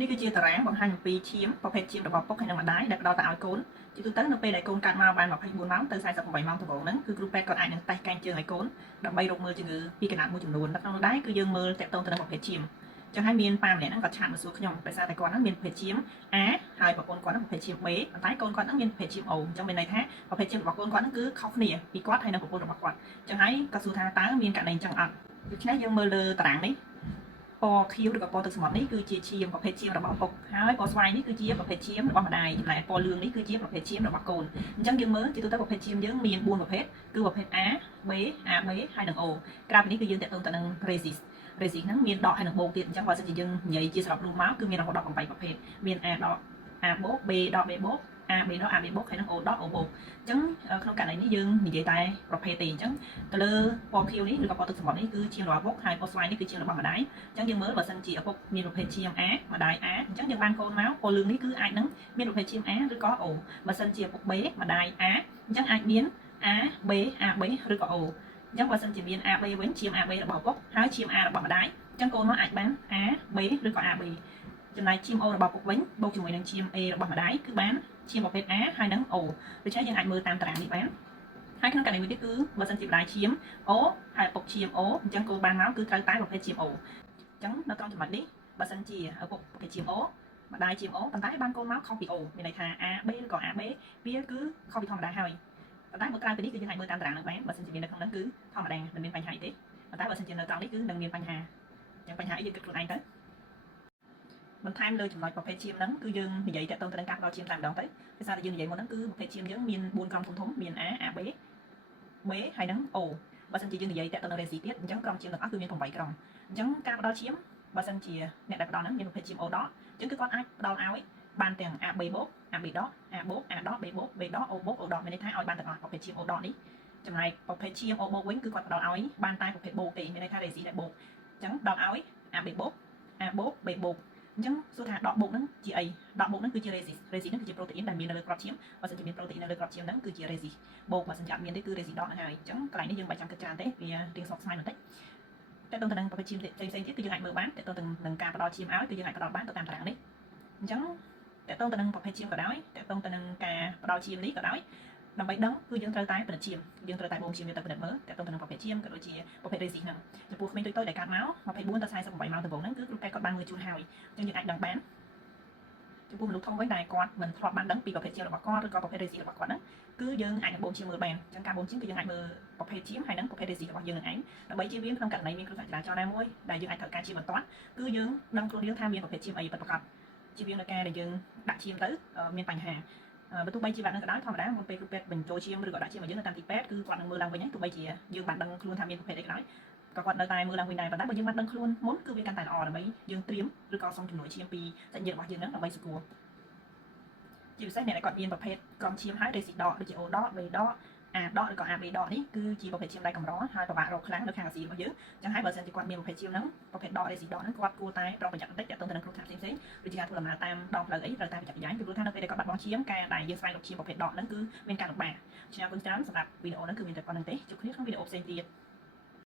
នេះគឺជាតារាងបង្ហាញអំពីឈាមប្រភេទឈាមរបស់ពុកហើយនិងម្ដាយដែលផ្ដល់ទៅឲ្យកូនជាទូទៅនៅពេលដែលកូនកើតមកបាន24ម៉ោងទៅ48ម៉ោងដំបូងហ្នឹងគឺគ្រូពេទ្យគាត់អាចនឹងតេស្តកែងជើងឲ្យកូនដើម្បីរកមើលជំងឺពីកណ្ដាលមួយចំនួននៅក្នុងនោះដែរគឺយើងមើលតកតងទៅនឹងប្រភេទឈាមចឹងហើយមានប៉ាម្នាក់ហ្នឹងគាត់ឆាតមកសួរខ្ញុំដោយសារតែគាត់ហ្នឹងមានប្រភេទឈាម A ហើយប្រពន្ធគាត់ហ្នឹងប្រភេទឈាម B ប៉ុន្តែកូនគាត់ហ្នឹងមានប្រភេទឈាម O អញ្ចឹងមានន័យថាប្រភេទឈាមរបស់កូនគាត់ហ្នឹងគឺខុសគ្នាពីគាត់ហើយនិងប្រពន្ធរបស់គាត់ចឹងហើយគាត់សួរថាតើមានករណីអញ្ចឹងអត់ដូច្នេះយើងមើលលើតារាងនេះពណ៌ខៀវឬក៏ពណ៌ទឹកសមុទ្រនេះគឺជាឈាមប្រភេទឈាមរបស់ឪពុកហើយពណ៌ស្វាយនេះគឺជាប្រភេទឈាមរបស់ម្ដាយហើយពណ៌លឿងនេះគឺជាប្រភេទឈាមរបស់កូនអញ្ចឹងយើងមើលជាទូទៅប្រភេទឈាមយើងមាន4ប្រភេទគឺប្រភេទ A B AB ហើយនិង O ក្រៅពីនេះគឺយើងតកតងទៅនឹង resist ហ្នឹងមានដកហើយនឹងបូកទៀតអញ្ចឹងបើសិនជាយើងនិយាយជាសរុបរួមមកគឺមានរហូតដល់8ប្រភេទមាន A ដក A បូក B ដក B បូក AB ដក AB បូកហើយនឹង O ដក O បូកអញ្ចឹងក្នុងករណីនេះយើងនិយាយតែប្រភេទទេអញ្ចឹងទៅលើពណ៌ខៀវនេះឬក៏ពណ៌ទឹកសមុទ្រនេះគឺឈាមរបស់ឪពុកហើយពណ៌ស្វាយនេះគឺឈាមរបស់ម្ដាយអញ្ចឹងយើងមើលបើសិនជាឪពុកមានប្រភេទឈាម A ម្ដាយ A អញ្ចឹងយើងបានកូនមកពណ៌លឿងនេះគឺអាចនឹងមានប្រភេទឈាម A ឬក៏ O បើសិនជាឪពុក B ម្ដាយ A អញ្ចឹងអាចមាន A B AB ឬក៏ O អញ្ចឹងបើសិនជាមាន AB វិញឈាម AB របស់ឪពុកហើយឈាម A របស់ម្ដាយអញ្ចឹងកូនមកអាចបាន A B ឬក៏ AB ចំណែកឈាម O របស់ពុកវិញបូកជាមួយនឹងឈាម A របស់ម្ដាយគឺបានឈាមប្រភេទ A ហើយនឹង O ដូច្នេះយើងអាចមើលតាមតារាងនេះបានហើយក្នុងករណីមួយទៀតគឺបើសិនជាម្ដាយឈាម O ហើយពុកឈាម O អញ្ចឹងកូនបានមកគឺត្រូវតែប្រភេទឈាម O អញ្ចឹងនៅត្រង់ចំណុចនេះបើសិនជាឪពុកប្រភេទឈាម O ម្ដាយឈាម O ប៉ុន្តែបានកូនមកខុសពី O មានន័យថា AB ឬក៏ AB វាគឺខុសពីធម្មតាហើយប៉ុន្តែបើក្រៅពីនេះគឺយើងអាចមើលតាមតារាងនឹងបានបើសិនជាមាននៅក្នុងហ្នឹងគឺធម្មតាមិនមានបញ្ហាអីទេប៉ុន្តែបើសិនជានៅត្រង់នេះគឺនឹងមានបញ្ហាអញ្ចឹងបញ្ហាអីយើងគិតខ្លួនឯងទៅបន្ថែមលើចំណុចប្រភេទឈាមហ្នឹងគឺយើងនិយាយតទៅនឹងការផ្ដល់ឈាមតែម្ដងទៅដោយសារតែយើងនិយាយមុនហ្នឹងគឺប្រភេទឈាមយើងមាន4ក្រុមធំមាន A AB B ហើយនឹង O បើសិនជាយើងនិយាយតទៅនឹង resi ទៀតអញ្ចឹងក្រុមឈាមទាំងអស់គឺមាន8ក្រុមអញ្ចឹងការផ្ដល់ឈាមបើសិនជាអ្នកដែលផ្ដល់ហ្នឹងមានប្រភេទឈាម O ដកអញ្ចឹងគឺគាត់អាចផ្ដល់ឲ្យបានទាំង AB បូក AB ដក A បូក A ដក B បូក B ដក O បូក O ដកមានន័យថាឲ្យបានទាំងអស់ប្រភេទឈាម O ដកនេះចំណែកប្រភេទឈាម O បូកវិញគឺគាត់ផ្ដល់ឲ្យបានតែប្រភេទបូកទេមានន័យថា resi ដែលបូកអញ្ចឹងដល់ឲ្យ AB បូក A បូក B បូកអញ្ចឹងសួរថាដកបូកហ្នឹងជាអីដកបូកហ្នឹងគឺជា resist ហ្នឹងគឺជាប្រូតេអ៊ីនដែលមាននៅលើក្របឈាមបើសិនជាមានប្រូតេអ៊ីននៅលើក្របឈាមហ្នឹងគឺជា resist បូកបើសិនជាអត់មានទេគឺ resist ដកហ្នឹងហើយអញ្ចឹងកន្លែងនេះយើងមិនបាច់ចាំគិតច្រើនទេវារៀងស្មុគស្មាញបន្តិចតែទៅនឹងប្រភេទឈាមផ្សេងទៀតគឺយើងអាចមើលបានតែទៅនឹងការផ្ដល់ឈាមឲ្យគឺយើងអាចផ្ដល់បានទៅតាមតារាងនេះអញ្ចឹងតើតើទៅនឹងប្រភេទឈាមក៏ដោយតើតើទៅនឹងការផ្ដល់ឈាមនេះក៏ដោយដើម្បីដឹងគឺយើងត្រូវតែពិនិត្យឈាមយើងត្រូវតែបូមឈាមវាទៅពិនិត្យមើលតើទៅនឹងប្រភេទឈាមក៏ដូចជាប្រភេទ resist ហ្នឹងចំពោះក្មេងតូចៗដែលកាត់មក24ទៅ48ម៉ោងដំបូងហ្នឹងគឺគ្រូពេទ្យគាត់បានមើលជូនហើយអញ្ចឹងយើងអាចដឹងបានចំពោះមនុស្សធំវិញដែលគាត់មិនធ្លាប់បានដឹងពីប្រភេទឈាមរបស់គាត់ឬក៏ប្រភេទ resist របស់គាត់ហ្នឹងគឺយើងអាចនឹងបូមឈាមមើលបានអញ្ចឹងការបូមឈាមគឺយើងអាចមើលប្រភេទឈាមហើយនិងប្រភេទ resist របស់យើងនឹងឯងដើម្បីជៀសវាងក្នុងករណីមានគ្រោះថ្នាក់ចរាចរណ៍ណាមួយដែលយើងអាចត្រូវការឈាមបន្ទាន់គឺយើងដឹងខ្លួនយើងថាមានប្រភេទឈាមអីពិតប្រាកដជៀសវាងនឹងការដែលយើងដាក់ឈាមទៅមានបញ្ហាបើទោះបីជាបែបហ្នឹងក៏ដោយធម្មតាមុនពេលគ្រូពេទ្យបញ្ចូលឈាមឬក៏ដាក់ឈាមឲ្យយើងនៅតាមទីពេទ្យគឺគាត់នឹងមើលឡើងវិញហ្នឹងទោះបីជាយើងបានដឹងខ្លួនថាមានប្រភេទអីក៏ដោយក៏គាត់នៅតែមើលឡើងវិញដែរប៉ុន្តែបើយើងបានដឹងខ្លួនមុនគឺវាកាន់តែល្អដើម្បីយើងត្រៀមឬក៏សុំជំនួយឈាមពីសាច់ញាតិរបស់យើងហ្នឹងដើម្បីសង្គ្រោះជាពិសេសអ្នកដែលគាត់មានប្រភេទក្រុមឈាមហើយ resist ដកដូចជា O ដក B ដក A ដកឬក៏ AB ដកនេះគឺជាប្រភេទឈាមដែលកម្រហើយពិបាករកខ្លាំងនៅខាងអាស៊ីរបស់យើងអញ្ចឹងហើយបើសិនជាគាត់មានប្រភេទឈាមហ្នឹងប្រភេទដក resist ដកហ្នឹងគាត់គួរតែប្រុងប្រយ័ត្នបន្តិចទាក់ទងទៅនឹងគ្រោះថ្នាក់ផ្សេងៗដូចជាការធ្វើដំណើរតាមដងផ្លូវអីត្រូវតែប្រយ័ត្នប្រយែងពីព្រោះថានៅពេលដែលគាត់បាត់បង់ឈាមការដែលយើងស្វែងរកឈាមប្រភេទដកហ្នឹងគឺមានការលំបាកអញ្ចឹងអរគុណច្រើនសម្រាប់វីដេអូហ្នឹងគឺមានតែប៉ុណ្្នឹងទេជួបគ្នាក្នុងវីដេអូផ្សេងទៀត